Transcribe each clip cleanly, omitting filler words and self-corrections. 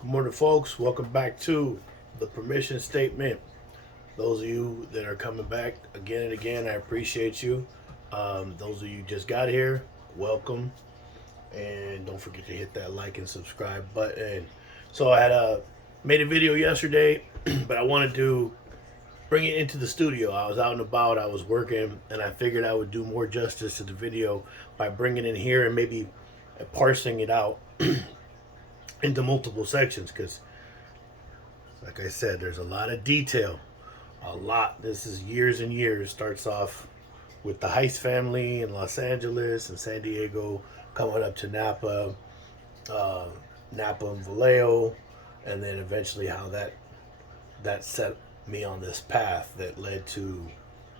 Good morning, folks. Welcome back to the permission statement. Those of you that are coming back again and again, I appreciate you. Those of you just got here, welcome. And don't forget to hit that like and subscribe button. So I had made a video yesterday, but I wanted to bring it into the studio. I was out and about, I was working, and I figured I would do more justice to the video by bringing it in here and maybe parsing it out into multiple sections because, like I said, there's a lot of detail. A lot. This is years and years. Starts off with the Hice family in Los Angeles and San Diego, coming up to Napa, uh, Napa and Vallejo, and then eventually how that set me on this path that led to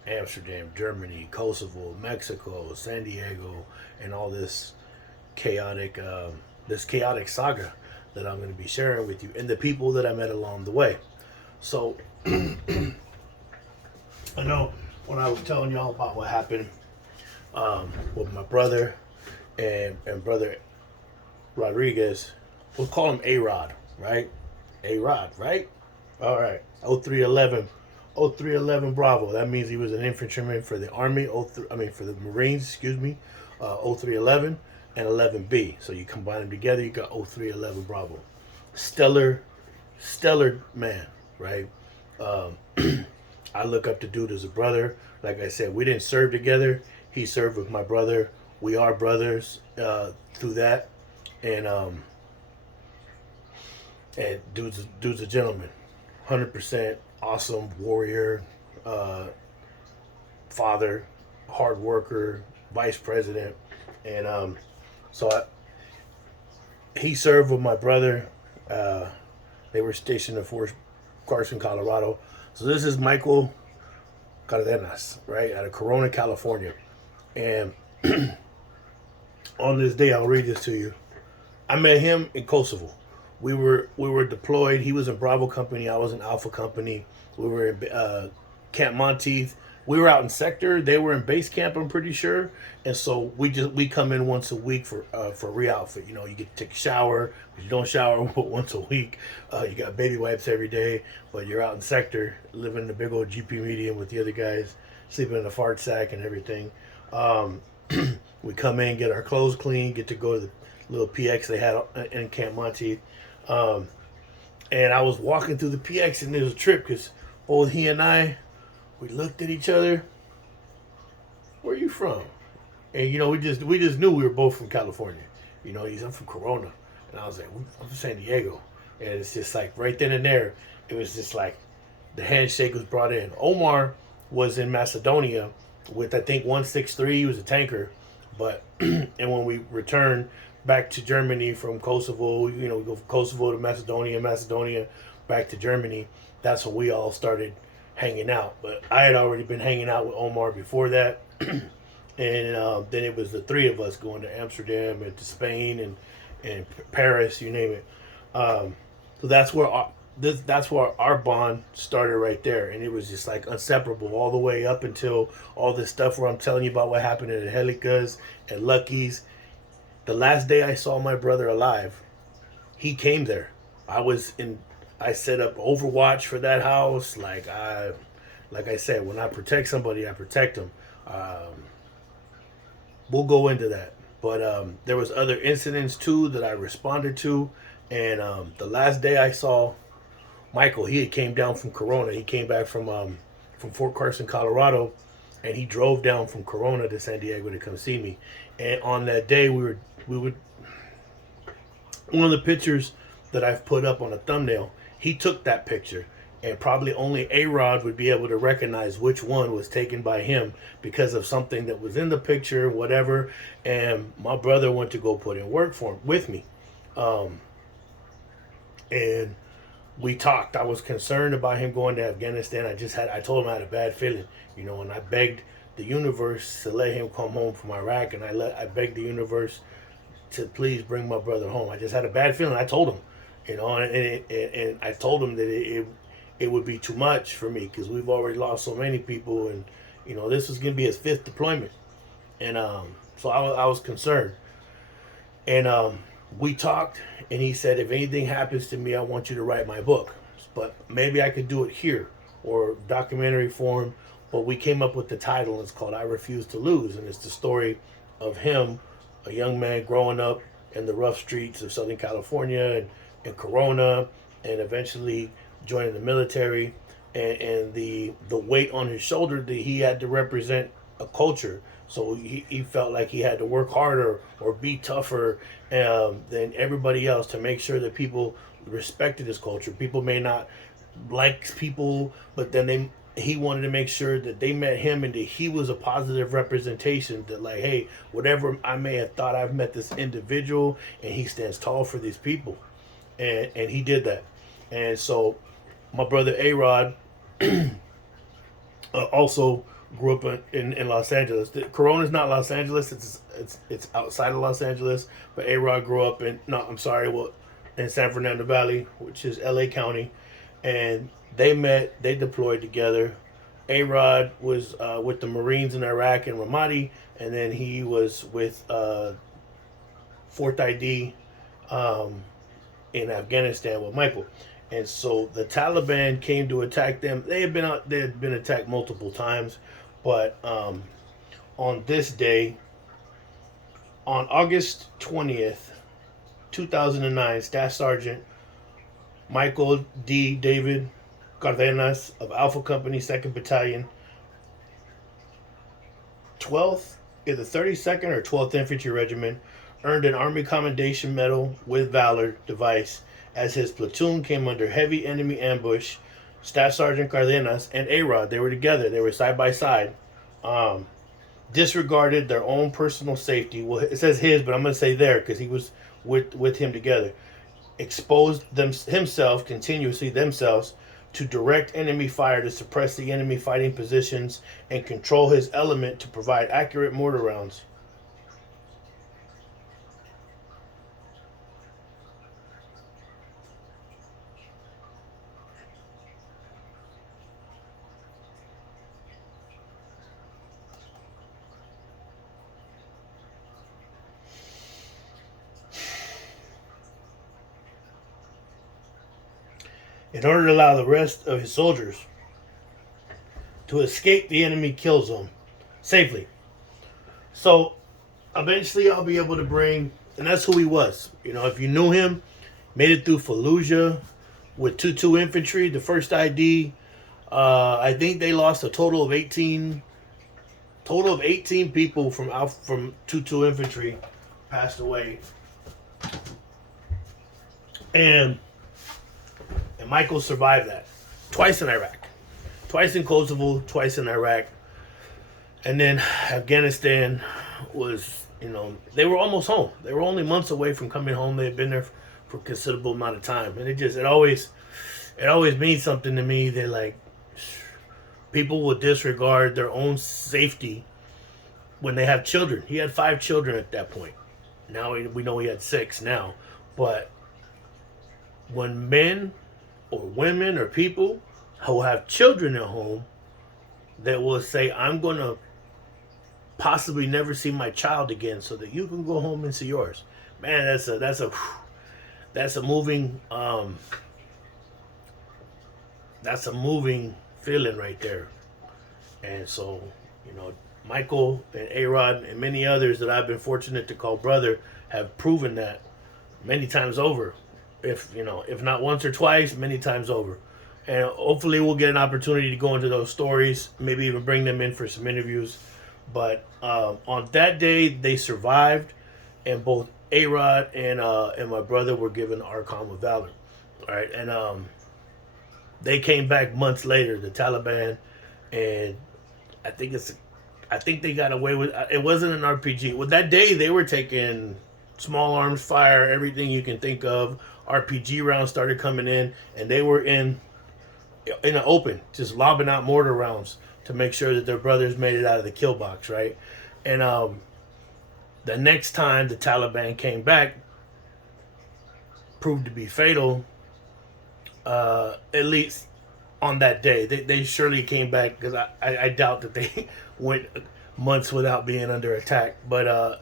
Amsterdam, Germany, Kosovo, Mexico, San Diego, and all chaotic, this chaotic saga that I'm going to be sharing with you, and the people that I met along the way. So I know when I was telling y'all about what happened with my brother and brother Rodriguez, we'll call him A-Rod, right? A-Rod, right? All right. 0311. 0311 Bravo. That means he was an infantryman for the Army, for the Marines, excuse me. 0311 and 11B. So you combine them together, you got 0311 Bravo. Stellar man, right? I look up to dude as a brother. Like I said, we didn't serve together. He served with my brother. We are brothers through that, and dude's a gentleman, 100% awesome warrior, father, hard worker, vice president, and he served with my brother. They were stationed in Fort Carson, Colorado. So this is Michael Cardenas, right, out of Corona, California. And on this day, I'll read this to you. I met him in Kosovo. We were deployed. He was in Bravo Company. I was in Alpha Company. We were in Camp Monteith. We were out in sector. They were in base camp. I'm pretty sure. And so we come in once a week for re-outfit. You know, you get to take a shower. But you don't shower once a week. You got baby wipes every day. But you're out in sector, living in a big old GP medium with the other guys, sleeping in a fart sack and everything. We come in, get our clothes clean, get to go to the little PX they had in Camp Monteith. And I was walking through the PX, and there was a trip because both he and I, we looked at each other. Where are you from? And we just knew we were both from California. I'm from Corona, and I was like, I'm from San Diego, and it's just like right then and there, it was just like the handshake was brought in. Omar was in Macedonia with I think 163. He was a tanker, but and when we returned back to Germany from Kosovo, we go from Kosovo to Macedonia back to Germany. That's when we all started hanging out. But I had already been hanging out with Omar before that, and then it was the three of us going to Amsterdam and to Spain and Paris, you name it. So that's where our bond started right there, and it was just like inseparable all the way up until all this stuff where I'm telling you about what happened at Helicas and Lucky's. The last day I saw my brother alive, he came there. I set up Overwatch for that house. Like I said, when I protect somebody, I protect them. We'll go into that. But there was other incidents too that I responded to, and the last day I saw Michael, he had came down from Corona. He came back from Fort Carson, Colorado, and he drove down from Corona to San Diego to come see me. And on that day, we would one of the pictures that I've put up on a thumbnail. He took that picture, and probably only A-Rod would be able to recognize which one was taken by him because of something that was in the picture, whatever. And my brother went to go put in work for him with me, and we talked. I was concerned about him going to Afghanistan. I told him I had a bad feeling, and I begged the universe to let him come home from Iraq, and I begged the universe to please bring my brother home. I just had a bad feeling. I told him, and I told him that it would be too much for me because we've already lost so many people, and this was gonna be his fifth deployment, and so I was concerned, and we talked, and he said, if anything happens to me, I want you to write my book. But maybe I could do it here or documentary form. But we came up with the title. It's called I Refuse to Lose. And it's the story of him, a young man growing up in the rough streets of Southern California and Corona, and eventually joining the military. And the weight on his shoulder that he had to represent a culture. So he felt like he had to work harder or be tougher than everybody else to make sure that people respected his culture. People may not like people, but then he wanted to make sure that they met him and that he was a positive representation. That like, hey, whatever I may have thought, I've met this individual, and he stands tall for these people, and he did that. And so my brother A-Rod also grew up in Los Angeles. Corona's not Los Angeles; it's outside of Los Angeles. But A-Rod grew up in in San Fernando Valley, which is LA County, and they met. They deployed together. A-Rod was with the Marines in Iraq and Ramadi, and then he was with Fourth ID in Afghanistan with Michael. And so the Taliban came to attack them. They had been attacked multiple times, but on this day, on August 20th, 2009, Staff Sergeant Michael D. David Cardenas of Alpha Company, 2nd Battalion, 12th, either 32nd or 12th Infantry Regiment, earned an Army Commendation Medal with Valor device as his platoon came under heavy enemy ambush. Staff Sergeant Cardenas and A-Rod, they were together. They were side by side. Disregarded their own personal safety. Well, it says his, but I'm going to say there because he was with him together. Exposed themselves to direct enemy fire to suppress the enemy fighting positions and control his element to provide accurate mortar rounds. In order to allow the rest of his soldiers to escape the enemy kill zone safely. So eventually I'll be able to bring, and that's who he was. You know, if you knew him, made it through Fallujah with 2-2 Infantry, the first ID. I think they lost a total of 18 people from 2-2 Infantry passed away. And Michael survived that. Twice in Iraq. Twice in Kosovo, twice in Iraq. And then Afghanistan was, they were almost home. They were only months away from coming home. They had been there for a considerable amount of time. And it always means something to me that, like, people will disregard their own safety when they have children. He had 5 children at that point. Now we know he had 6 now. But when men or women or people who have children at home that will say, I'm going to possibly never see my child again so that you can go home and see yours. Man, that's a moving feeling right there. And so, Michael and A-Rod and many others that I've been fortunate to call brother have proven that many times over. If not once or twice, many times over. And hopefully we'll get an opportunity to go into those stories, maybe even bring them in for some interviews. But on that day, they survived, and both A-Rod and my brother were given Archon with Valor. All right, and they came back months later, the Taliban, and I think they got away with it. Wasn't an RPG. Well, that day they were taking small arms fire, everything you can think of. RPG rounds started coming in, and they were in the open, just lobbing out mortar rounds to make sure that their brothers made it out of the kill box, right? And the next time the Taliban came back, proved to be fatal. At least on that day, they surely came back, because I doubt that they went months without being under attack. But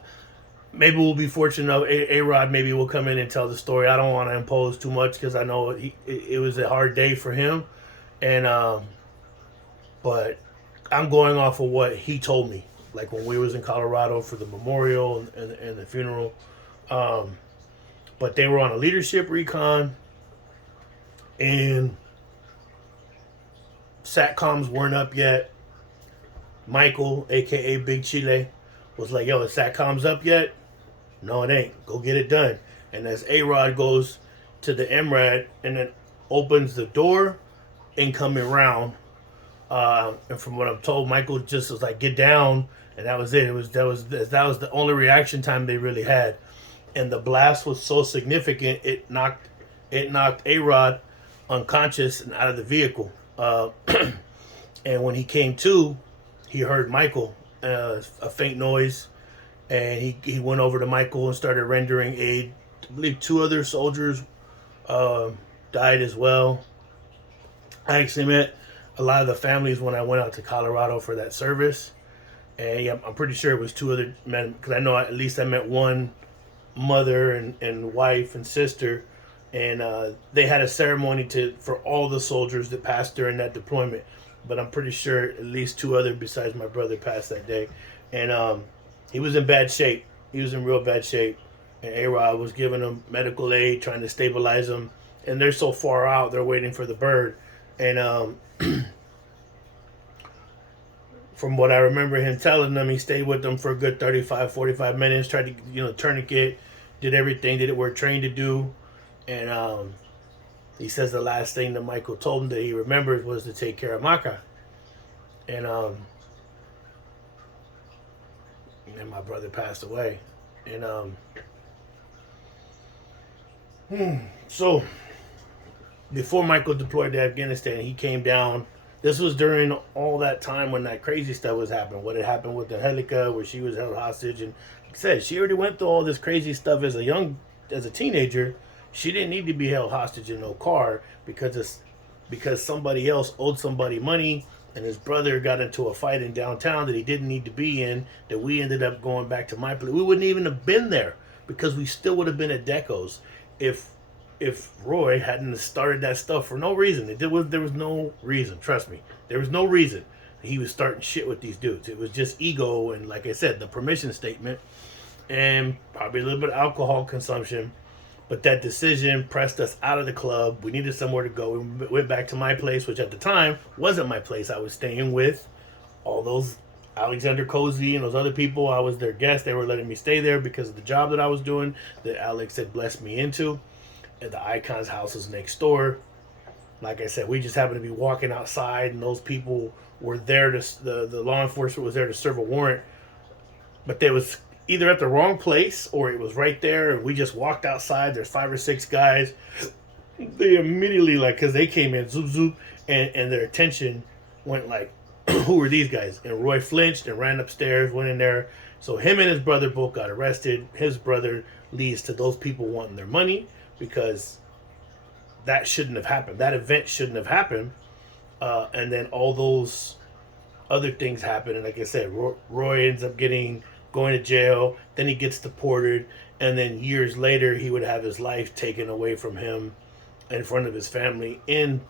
maybe we'll be fortunate enough. A-Rod maybe will come in and tell the story. I don't want to impose too much because I know it was a hard day for him, and but I'm going off of what he told me. Like when we was in Colorado for the memorial and the funeral, but they were on a leadership recon, and SATCOMs weren't up yet. Michael, aka Big Chile, was like, "Yo, is SATCOMs up yet?" No, it ain't. Go get it done. And as A-Rod goes to the MRAD and then opens the door, incoming round. And from what I'm told, Michael just was like, "Get down," and that was it. That was the only reaction time they really had. And the blast was so significant, it knocked A-Rod unconscious and out of the vehicle. And when he came to, he heard Michael, a faint noise. And he went over to Michael and started rendering aid. I believe 2 other soldiers died as well. I actually met a lot of the families when I went out to Colorado for that service. And yeah, I'm pretty sure it was 2 other men, because I know at least I met one mother and wife and sister. And they had a ceremony for all the soldiers that passed during that deployment. But I'm pretty sure at least 2 other besides my brother passed that day. And he was in bad shape. He was in real bad shape. And A-Rod was giving him medical aid, trying to stabilize him. And they're so far out, they're waiting for the bird. And from what I remember him telling them, he stayed with them for a good 35, 45 minutes, tried to, tourniquet, did everything, did it we're trained to do. And he says the last thing that Michael told him that he remembers was to take care of Maka. And then my brother passed away. And so before Michael deployed to Afghanistan, he came down. This was during all that time when that crazy stuff was happening. What had happened with the Helica, where she was held hostage, and like I said, she already went through all this crazy stuff as a teenager. She didn't need to be held hostage in no car because somebody else owed somebody money. And his brother got into a fight in downtown that he didn't need to be in, that we ended up going back to my place. We wouldn't even have been there because we still would have been at Deco's if Roy hadn't started that stuff for no reason. There was no reason, trust me. There was no reason he was starting shit with these dudes. It was just ego and, like I said, the permission statement and probably a little bit of alcohol consumption. But that decision pressed us out of the club. We needed somewhere to go. We went back to my place, which at the time wasn't my place. I was staying with all those Alexander Cozy and those other people. I was their guest. They were letting me stay there because of the job that I was doing that Alex had blessed me into. And the Icon's house was next door. Like I said, we just happened to be walking outside, and those people were there the law enforcement was there to serve a warrant. But they was either at the wrong place or it was right there, and we just walked outside. There's 5 or 6 guys. They immediately, because they came in, zoop, zoop, and their attention went like, who are these guys? And Roy flinched and ran upstairs, went in there. So him and his brother both got arrested. His brother leads to those people wanting their money because that shouldn't have happened. That event shouldn't have happened. And then all those other things happen. And like I said, Roy ends up going to jail, then he gets deported, and then years later he would have his life taken away from him in front of his family in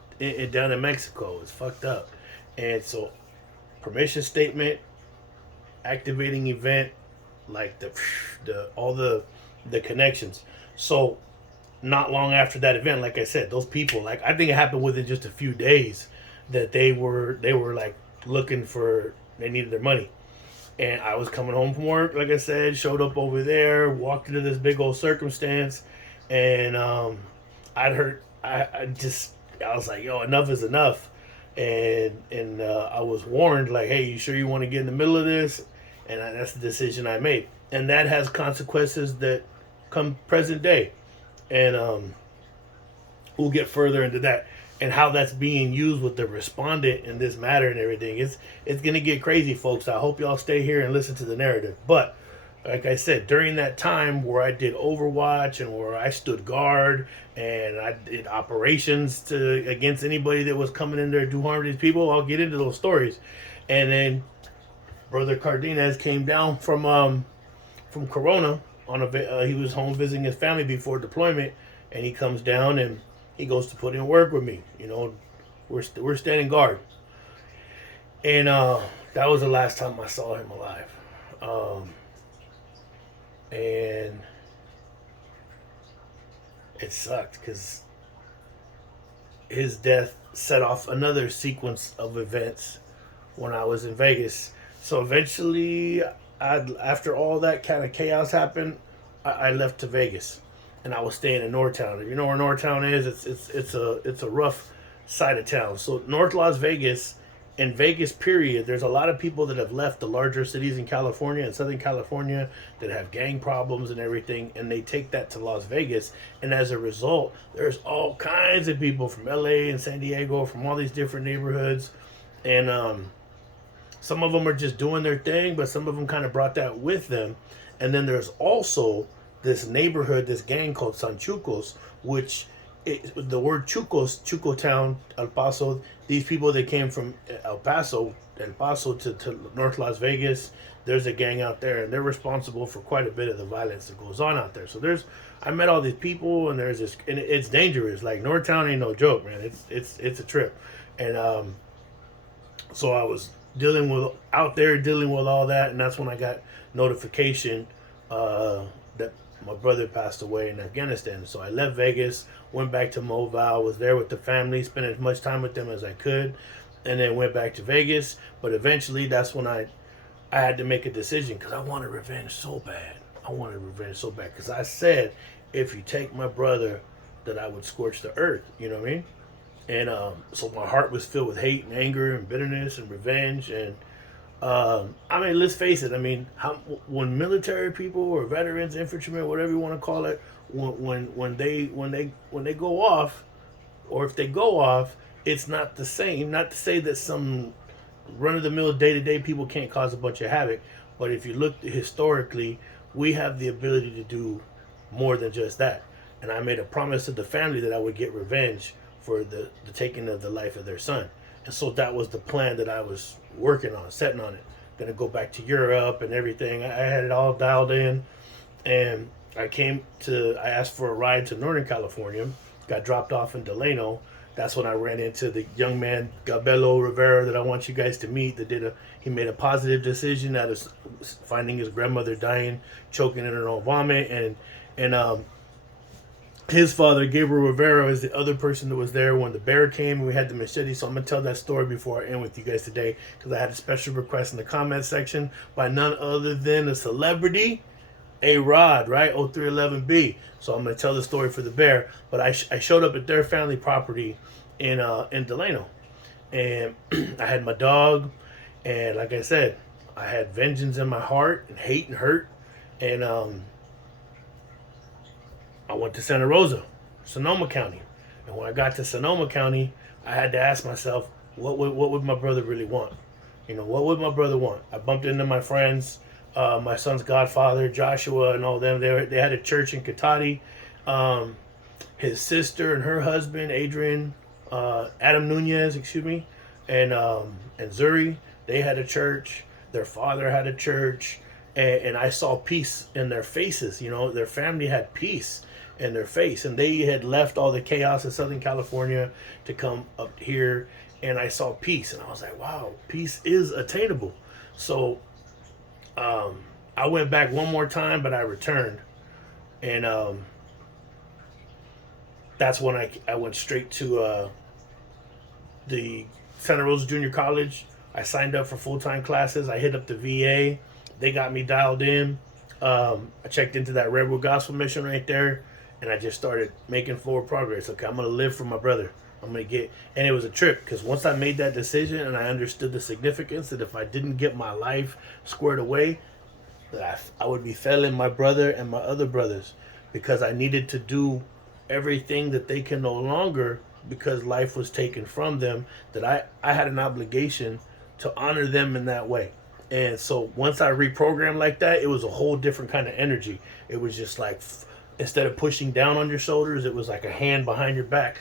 down in Mexico. It's fucked up. And so permission statement, activating event, like all the connections. So not long after that event, like I said, those people, I think it happened within just a few days that they were like looking for, they needed their money. And I was coming home from work, like I said, showed up over there, walked into this big old circumstance, and I was like, yo, enough is enough. And I was warned, like, hey, you sure you want to get in the middle of this? And that's the decision I made. And that has consequences that come present day. And we'll get further into that and how that's being used with the respondent in this matter and everything. It's going to get crazy, folks. I hope y'all stay here and listen to the narrative. But like I said, during that time where I did Overwatch and where I stood guard and I did operations against anybody that was coming in there to do harm to these people, I'll get into those stories. And then Brother Cardenas came down from Corona, he was home visiting his family before deployment, and he comes down and he goes to put in work with me. We're standing guard, and that was the last time I saw him alive. And it sucked because his death set off another sequence of events when I was in Vegas. So eventually, after all that kind of chaos happened, I left to Vegas, and I was staying in Northtown. If you know where Northtown is, it's a rough side of town. So North Las Vegas, in Vegas period, there's a lot of people that have left the larger cities in California and Southern California that have gang problems and everything, and they take that to Las Vegas. And as a result, there's all kinds of people from LA and San Diego, from all these different neighborhoods, and some of them are just doing their thing, but some of them kind of brought that with them. And then there's also this neighborhood, this gang called San Chucos, which the word Chucos, Chuco Town, El Paso, these people that came from El Paso to North Las Vegas, there's a gang out there, and they're responsible for quite a bit of the violence that goes on out there. So I met all these people, and and it's dangerous. Like, Northtown ain't no joke, man. It's a trip. And so I was dealing with all that, and that's when I got notification that my brother passed away in Afghanistan. So I left Vegas, went back to Mobile, was there with the family, spent as much time with them as I could, and then went back to Vegas. But eventually, that's when I had to make a decision, because I wanted revenge so bad. Because I said, if you take my brother, that I would scorch the earth. You know what I mean? And so my heart was filled with hate and anger and bitterness and revenge. And I mean, let's face it. I mean, when military people or veterans, infantrymen, whatever you want to call it, when they go off, or if they go off, it's not the same. Not to say that some run-of-the-mill, day-to-day people can't cause a bunch of havoc, but if you look historically, we have the ability to do more than just that. And I made a promise to the family that I would get revenge for the taking of the life of their son. And so that was the plan that I was working on, setting on it. Gonna go back to Europe and everything. I had it all dialed in, and I asked for a ride to Northern California, got dropped off in Delano. That's when I ran into the young man, Gabello Rivera, that I want you guys to meet, he made a positive decision out of finding his grandmother dying, choking in her own vomit, and his father, Gabriel Rivera, is the other person that was there when the bear came and we had the machete. So I'm going to tell that story before I end with you guys today, because I had a special request in the comment section by none other than a celebrity, A-Rod, right? 0311B. So I'm going to tell the story for the bear. But I showed up at their family property in Delano. And I had my dog. And like I said, I had vengeance in my heart and hate and hurt. And I went to Santa Rosa, Sonoma County. And when I got to Sonoma County, I had to ask myself, what would my brother really want? What would my brother want? I bumped into my friends, my son's godfather, Joshua, and all them. They had a church in Cotati. His sister and her husband, Adrian, Adam Nunez, and Zuri, they had a church. Their father had a church. And I saw peace in their faces. Their family had peace in their face, and they had left all the chaos in Southern California to come up here, and I saw peace, and I was like, wow, peace is attainable. So I went back one more time, but I returned, and that's when I went straight to the Santa Rosa Junior College. I signed up for full-time classes. I hit up the VA. They got me dialed in. I checked into that Redwood Gospel Mission right there, and I just started making forward progress. Okay, I'm going to live for my brother. And it was a trip, because once I made that decision and I understood the significance that if I didn't get my life squared away, that I would be failing my brother and my other brothers, because I needed to do everything that they can no longer, because life was taken from them, that I had an obligation to honor them in that way. And so once I reprogrammed like that, it was a whole different kind of energy. It was just like, instead of pushing down on your shoulders, it was like a hand behind your back,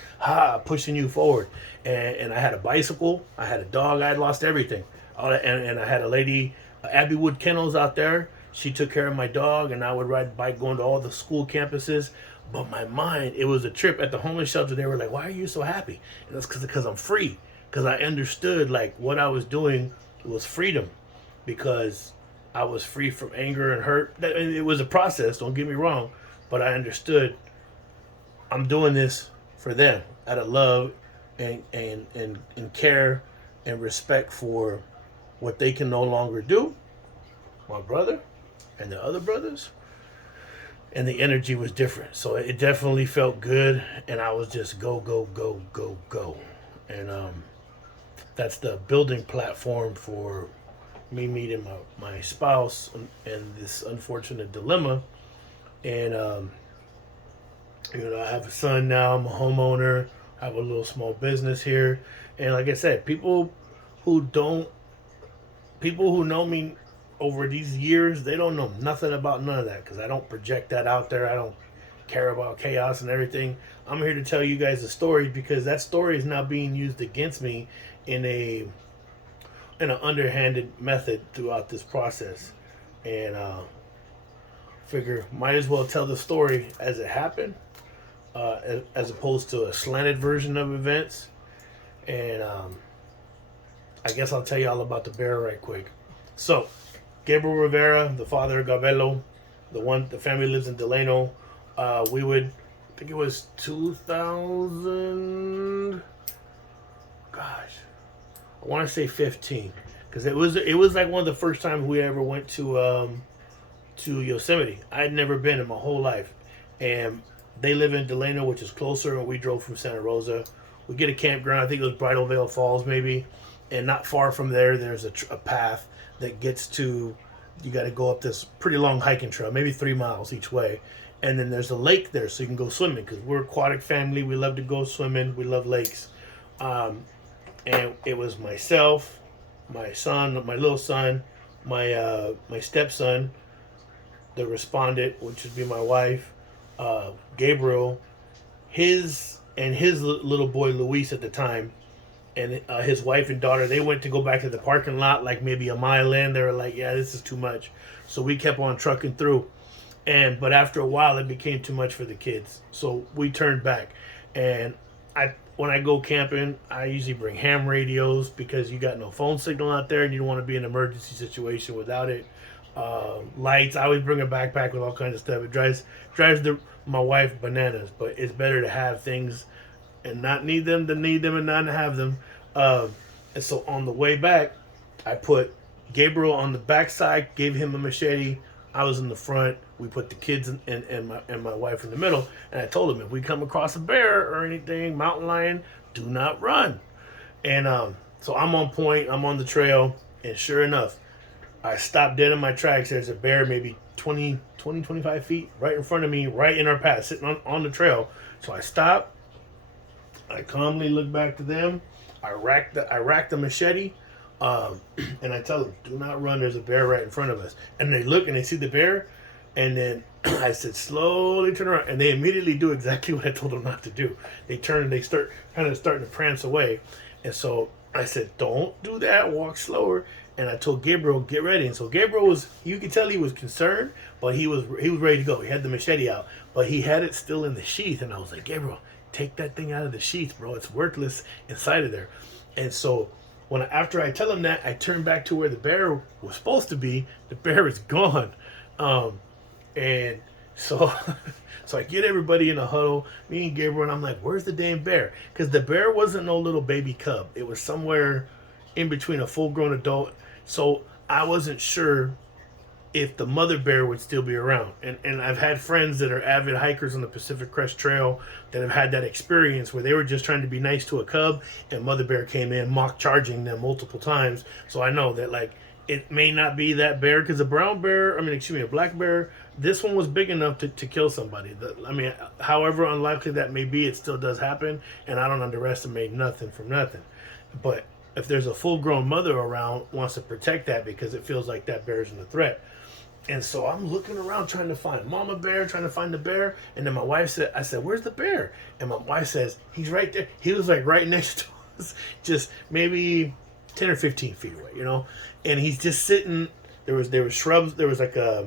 pushing you forward. And I had a bicycle, I had a dog, I had lost everything. And I had a lady, Abby Wood Kennels out there. She took care of my dog, and I would ride the bike going to all the school campuses. But my mind, it was a trip at the homeless shelter. They were like, "Why are you so happy?" And that's because I'm free. Because I understood like what I was doing was freedom, because I was free from anger and hurt. It was a process. Don't get me wrong, but I understood I'm doing this for them out of love and care and respect for what they can no longer do. My brother and the other brothers, and the energy was different. So it definitely felt good, and I was just go go go go go, and that's the building platform for me meeting my spouse and this unfortunate dilemma. And I have a son now. I'm a homeowner. I have a little small business here, and like I said, who don't people who know me over these years, they don't know nothing about none of that, because I don't project that out there. I don't care about chaos and everything. I'm here to tell you guys a story, because that story is now being used against me in an underhanded method throughout this process. And figure might as well tell the story as it happened, as opposed to a slanted version of events. And I guess I'll tell you all about the bear right quick. So Gabriel Rivera, the father of Gabello, the family lives in Delano. We would, I think it was 2000, gosh, I want to say 15, because it was like one of the first times we ever went to Yosemite. I'd never been in my whole life, and they live in Delano, which is closer, and we drove from Santa Rosa. We get a campground. I think it was Bridal Veil Falls, maybe, and not far from there, there's a path that gets to. You got to go up this pretty long hiking trail, maybe 3 miles each way, and then there's a lake there, so you can go swimming. Because we're an aquatic family, we love to go swimming. We love lakes, and it was myself, my son, my little son, my stepson, the respondent, which would be my wife, Gabriel, his little boy Luis at the time, and his wife and daughter. They went to go back to the parking lot, like maybe a mile in. They were like, "Yeah, this is too much," so we kept on trucking through. But after a while, it became too much for the kids, so we turned back. And when I go camping, I usually bring ham radios, because you got no phone signal out there, and you don't want to be in an emergency situation without it. Lights. I always bring a backpack with all kinds of stuff. It drives my wife bananas, but it's better to have things and not need them than need them and not have them. And so on the way back, I put Gabriel on the backside, gave him a machete. I was in the front. We put the kids and my wife in the middle. And I told him, if we come across a bear or anything, mountain lion, do not run. And so I'm on point. I'm on the trail. And sure enough, I stopped dead in my tracks. There's a bear maybe 25 feet right in front of me, right in our path, sitting on the trail. So I stopped. I calmly look back to them. I rack the machete, and I tell them, "Do not run. There's a bear right in front of us." And they look and they see the bear, and then I said, "Slowly turn around," and they immediately do exactly what I told them not to do. They turn and they start starting to prance away, and so I said, "Don't do that. Walk slower." And I told Gabriel, "Get ready." And so Gabriel you could tell he was concerned, but he was ready to go. He had the machete out, but he had it still in the sheath. And I was like, "Gabriel, take that thing out of the sheath, bro. It's worthless inside of there." And so after I tell him that, I turn back to where the bear was supposed to be. The bear is gone. And so so I get everybody in a huddle, me and Gabriel, and I'm like, "Where's the damn bear?" Because the bear wasn't no little baby cub. It was somewhere in between a full-grown adult. So I wasn't sure if the mother bear would still be around. And I've had friends that are avid hikers on the Pacific Crest Trail that have had that experience where they were just trying to be nice to a cub, and mother bear came in mock charging them multiple times. So I know that, like, it may not be that bear, because a black bear, this one was big enough to kill somebody. However unlikely that may be, it still does happen, and I don't underestimate nothing from nothing. But if there's a full-grown mother around, wants to protect that, because it feels like that bear isn't a threat. And so I'm looking around trying to find mama bear, trying to find the bear. And then my wife I said, "Where's the bear?" And my wife says, "He's right there." He was like right next to us, just maybe 10 or 15 feet away, And he's just sitting there was shrubs. There was like a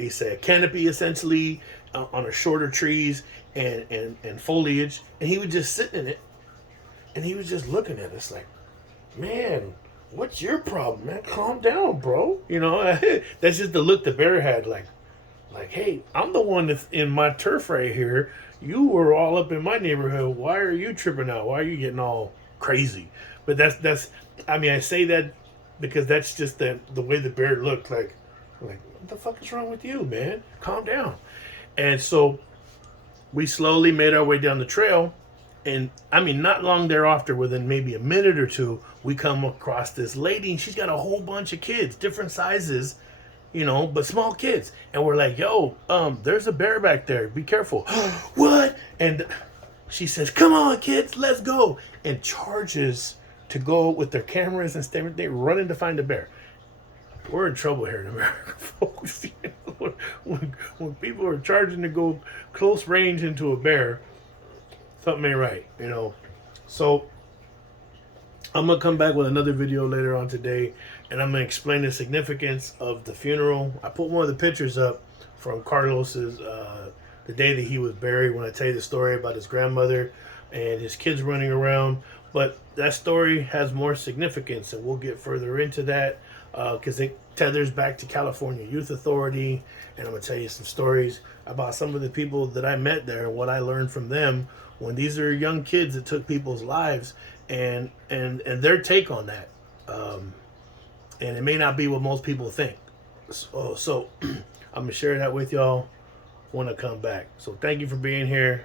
you say a canopy essentially on a shorter trees and foliage, and he was just sitting in it, and he was just looking at us like, man, what's your problem, man? Calm down, bro. You know, that's just the look the bear had. Like, hey, I'm the one that's in my turf right here. You were all up in my neighborhood. Why are you tripping out? Why are you getting all crazy? But that's. I mean, I say that because that's just the way the bear looked. Like, what the fuck is wrong with you, man? Calm down. And so we slowly made our way down the trail. And I mean, not long thereafter, within maybe a minute or two, we come across this lady, and she's got a whole bunch of kids, different sizes, you know, but small kids. And we're like, yo, there's a bear back there. Be careful. What? And she says, come on, kids, let's go. And charges to go with their cameras and everything, running to find a bear. We're in trouble here in America, folks. You know, when people are charging to go close range into a bear, something ain't right, you know. So I'm gonna come back with another video later on today, and I'm gonna explain the significance of the funeral. I put one of the pictures up from Carlos's the day that he was buried, when I tell you the story about his grandmother and his kids running around. But that story has more significance, and we'll get further into that because it tethers back to California Youth Authority, and I'm gonna tell you some stories about some of the people that I met there and what I learned from them when these are young kids that took people's lives, and their take on that. And it may not be what most people think. So I'm gonna share that with y'all when I come back. So thank you for being here.